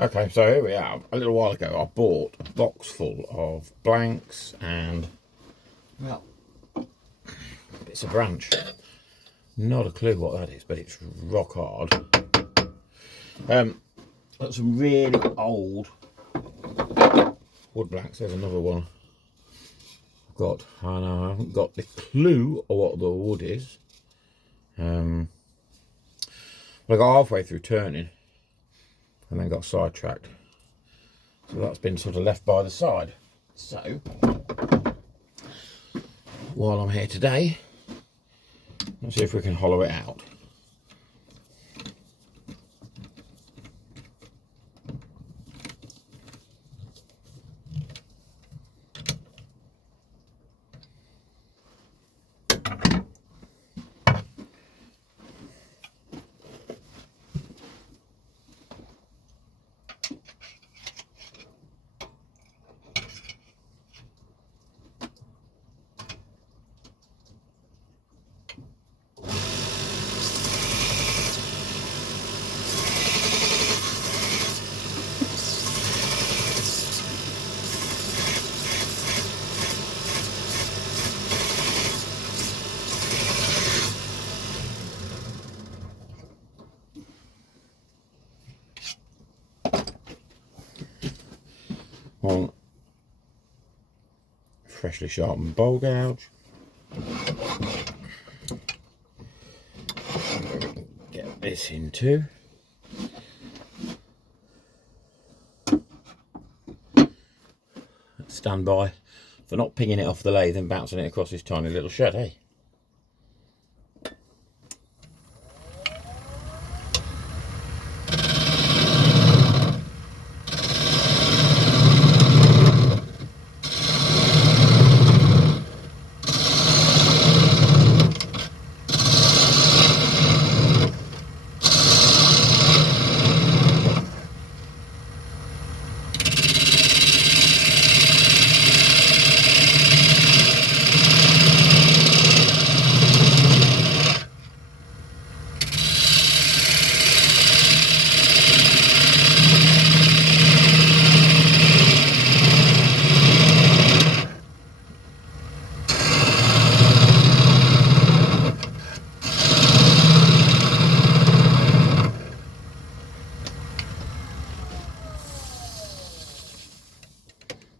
Okay, so here we are. A little while ago, I bought a box full of blanks and, well, bits of branch. Not a clue what that is, but it's rock hard. Got some really old wood blanks. There's another one. I haven't got the clue of what the wood is. I got halfway through turning and then got sidetracked. So that's been sort of left by the side. So, while I'm here today, let's see if we can hollow it out. On freshly sharpened bowl gouge. Get this in too. Stand by for not pinging it off the lathe and bouncing it across this tiny little shed, eh?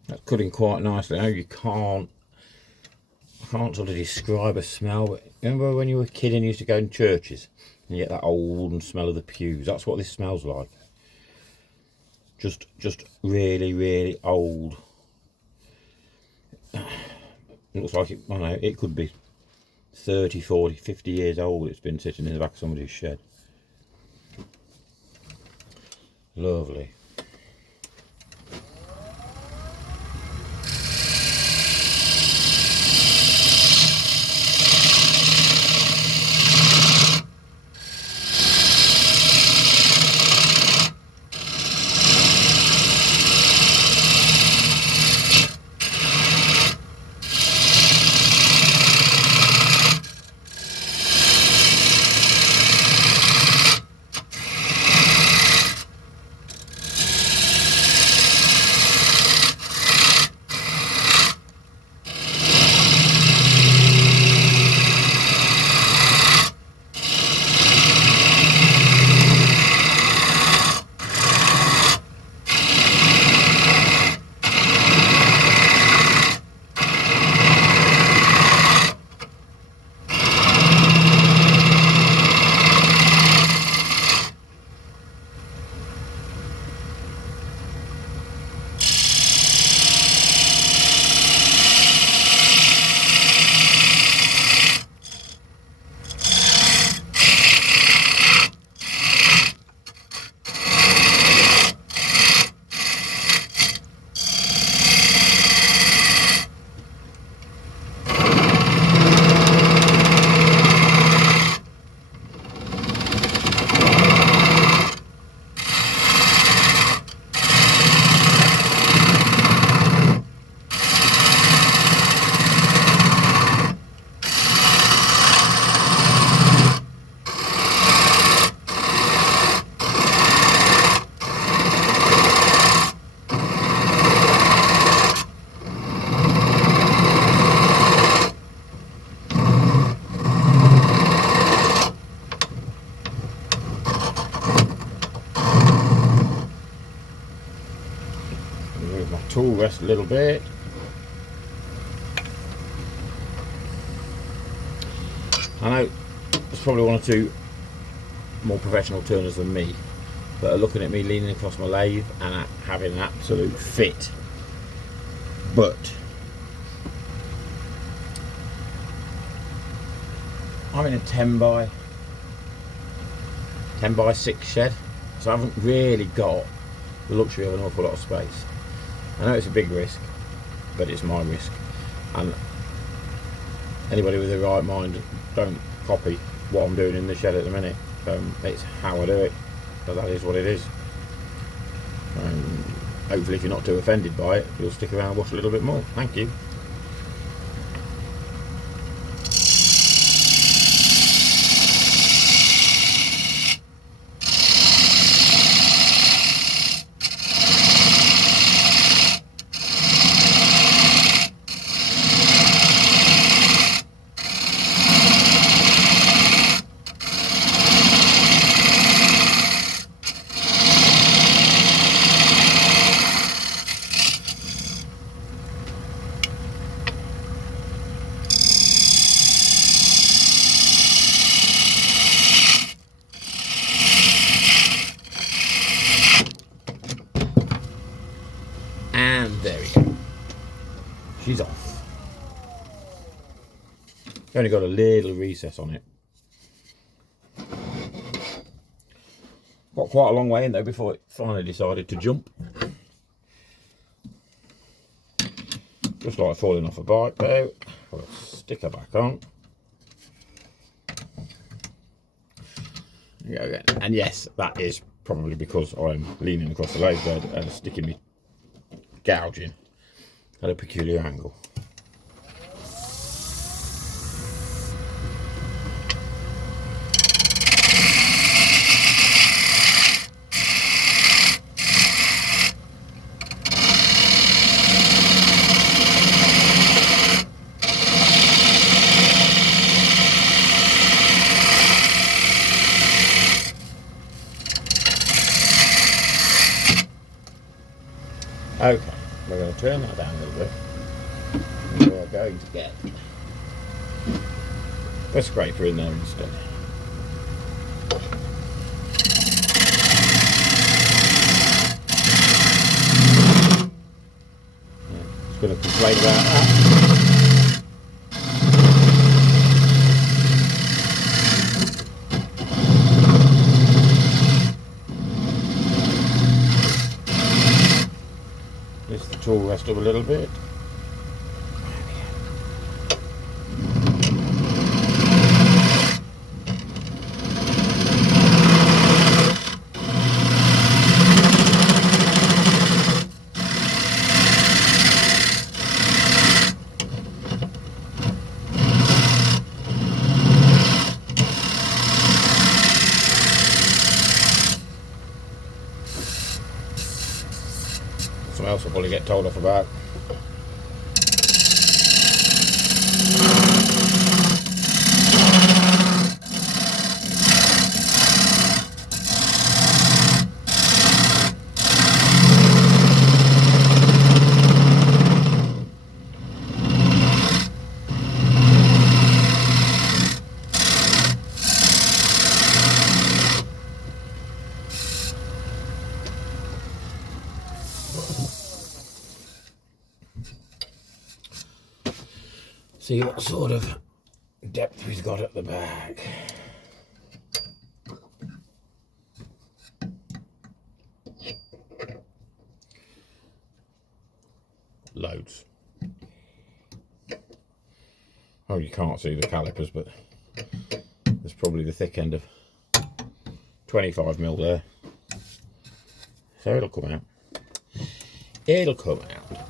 That's cutting quite nicely. Now I can't sort of describe a smell, but remember when you were a kid and you used to go in churches and you get that old smell of the pews? That's what this smells like. Just really, really old. It looks like it, I don't know, it could be 30, 40, 50 years old. It's been sitting in the back of somebody's shed. Lovely. tool rest a little bit. I know there's probably one or two more professional turners than me that are looking at me leaning across my lathe and having an absolute fit, but I'm in a 10 by 6 shed, so I haven't really got the luxury of an awful lot of space. I know it's a big risk, but it's my risk, and anybody with the right mind, don't copy what I'm doing in the shed at the minute. It's how I do it, but that is what it is. Hopefully if you're not too offended by it, you'll stick around and watch a little bit more. Thank you. And there we go. She's off. Only got a little recess on it. Got quite a long way in though before it finally decided to jump. Just like falling off a bike though. I'll stick her back on. There we go again. And yes, that is probably because I'm leaning across the lathe bed and sticking me gouging at a peculiar angle. Okay, we're going to turn that down a little bit. And we're going to get a scraper in there instead. Yeah, just going to complain about that. Lift the tool rest up a little bit. Something else I'll probably get told off about. See what sort of depth we've got at the back. Loads. Oh, you can't see the calipers, but there's probably the thick end of 25mm there. So it'll come out. It'll come out.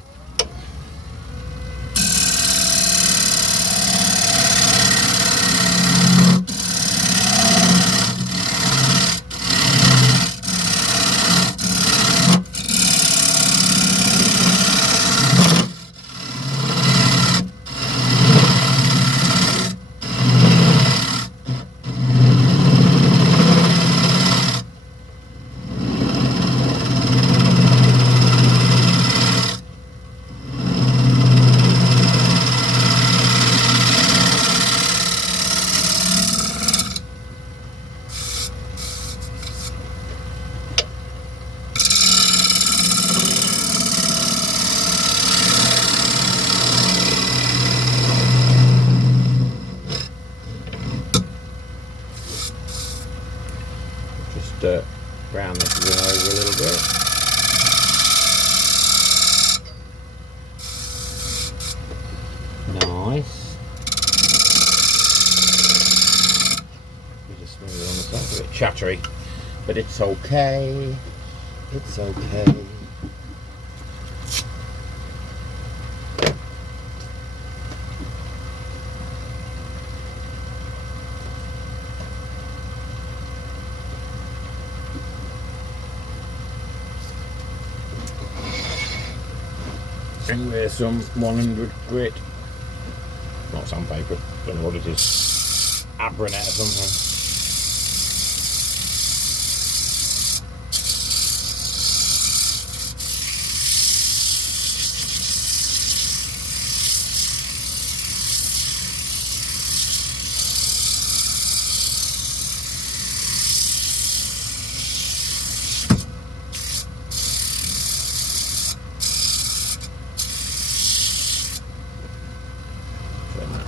over a little bit. Nice. Bit of smooth on the side, a bit chattery, but it's okay. It's okay. With some 100 grit, not sandpaper, don't know what it is, Abranet or something.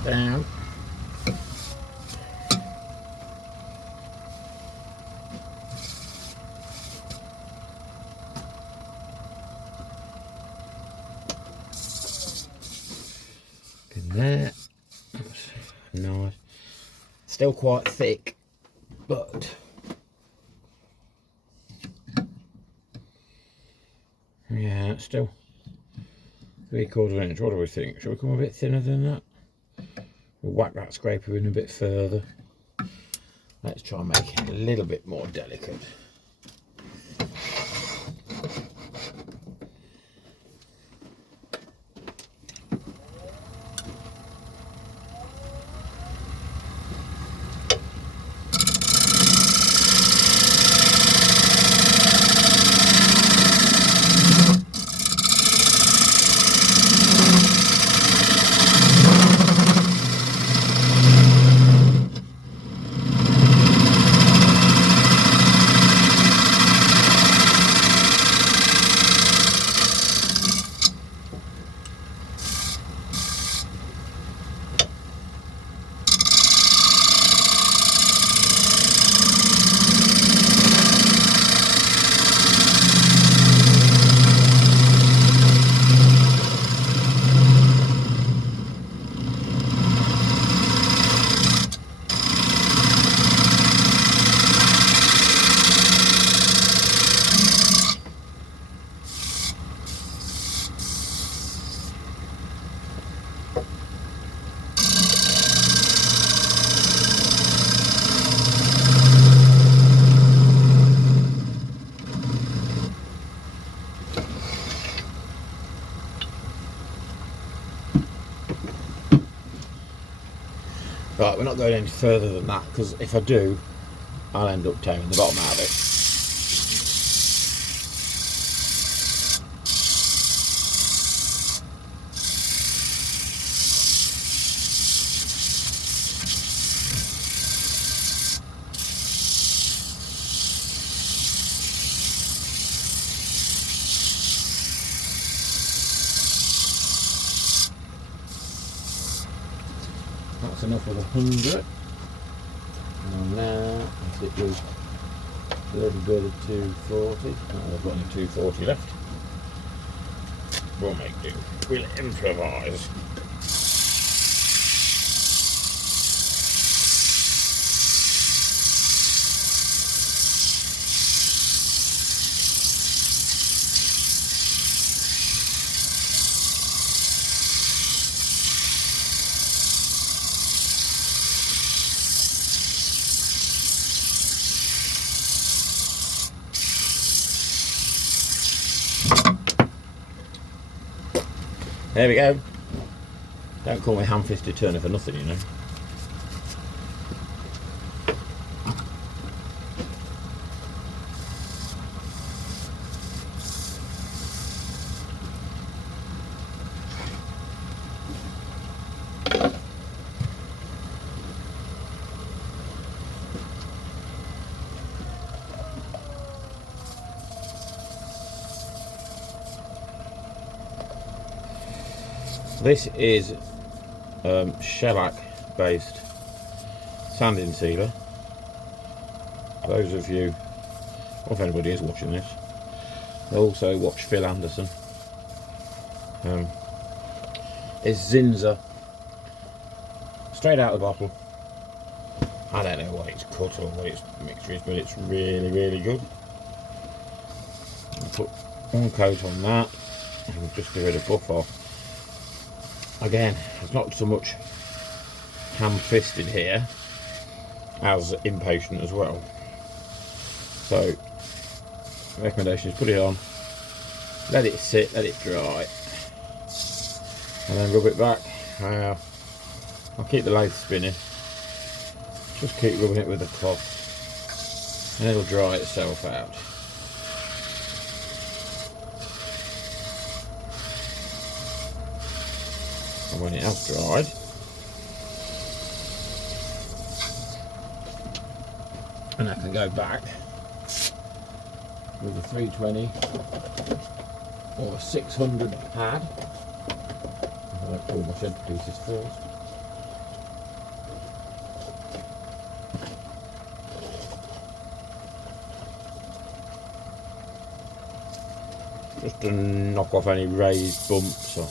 Down. In there. Nice. Still quite thick, but yeah, still 3/4 inch. What do we think? Should we come a bit thinner than that? We'll whack that scraper in a bit further. Let's try and make it a little bit more delicate. Right, we're not going any further than that, because if I do, I'll end up tearing the bottom out of it. That's enough of 100. And now, if it was a little bit of 240, I've got only 240 left. We'll make do. We'll improvise. There we go. Don't call me ham-fisted Turner for nothing, you know. This is shellac based sanding sealer. Those of you or if anybody is watching this, I also watch Phil Anderson. It's Zinza, straight out of the bottle. I don't know what it's cut or what its mixture is, but it's really good. I'll put one coat on that and just give it a buff off. Again, it's not so much ham-fisted here as impatient as well. So, the recommendation is put it on, let it sit, let it dry, and then rub it back. I'll keep the lathe spinning, just keep rubbing it with a cloth, and it'll dry itself out. And when it has dried, and I can go back with a 320 or a 600 pad. I won't pull my shed pieces first. Just to knock off any raised bumps or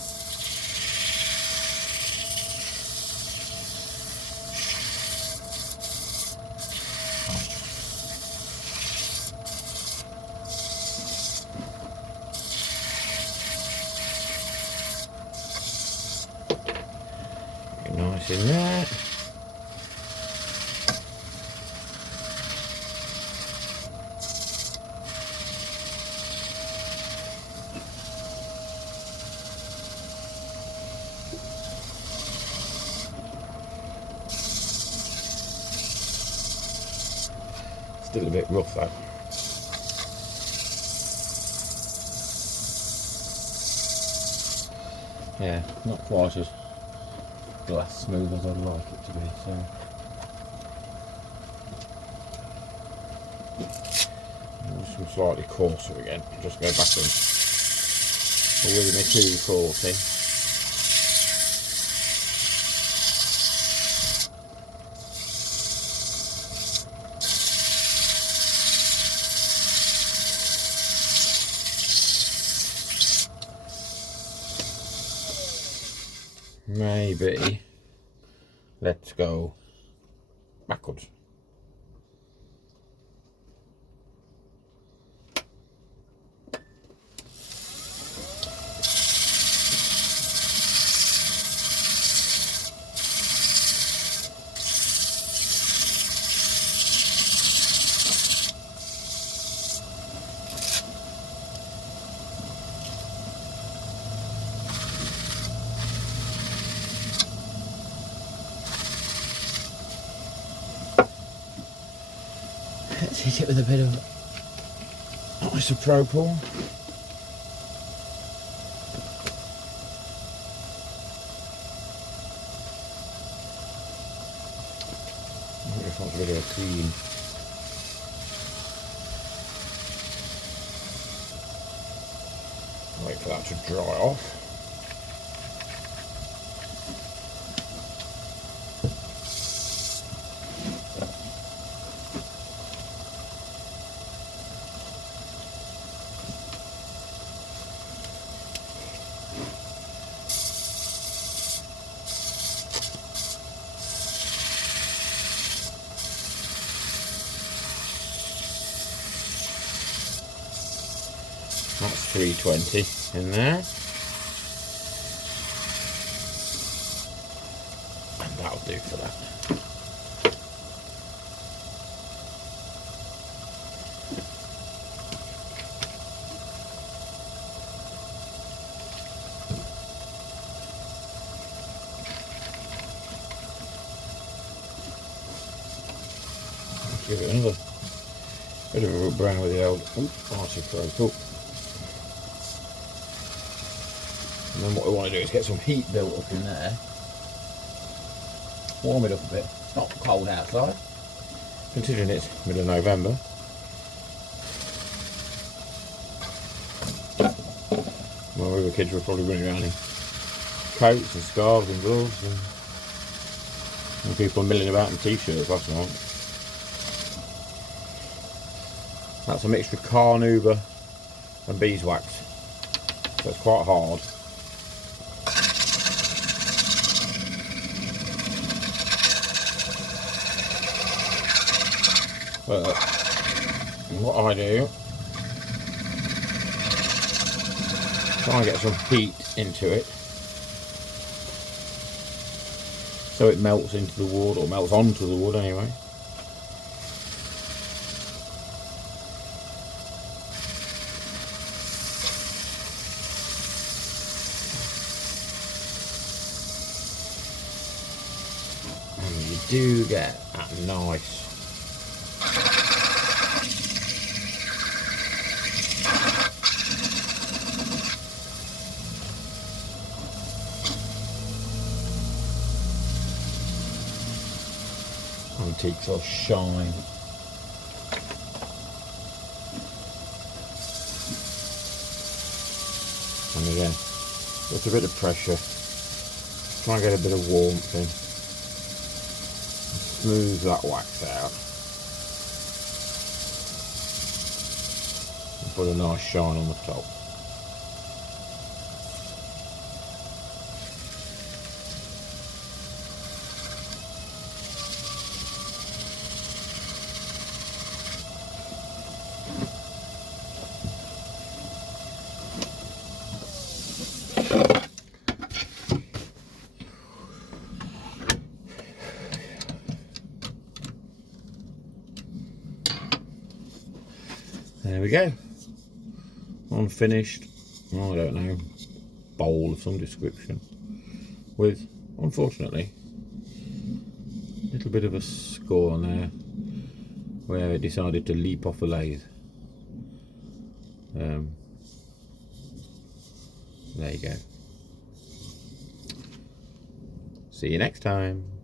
nice in there. Still a bit rough though. Yeah, not quite as glass smooth as I'd like it to be, so some slightly coarser again. Just go back in with my 240. Maybe let's go backwards. Let's hit it with a bit of isopropyl. I wonder if that's a bit of a clean. Wait for that to dry off. That's 320 in there, and that'll do for that. Let's give it another bit of a rub around with the old isopropyl. And then what we want to do is get some heat built up in there, warm it up a bit. It's not cold outside, considering it's middle of November. When we were kids, we were probably running around in coats and scarves and gloves, and people milling about in t-shirts last night. That's a mixture of carnauba and beeswax, so it's quite hard. But what I do, try and get some heat into it so it melts into the wood, or melts onto the wood anyway. And you do get that nice antique sort of shine. And again, just a bit of pressure, try and get a bit of warmth in, smooth that wax out, and put a nice shine on the top. There we go, unfinished, I don't know, bowl of some description, with, unfortunately, a little bit of a score on there where it decided to leap off the lathe. There you go. See you next time.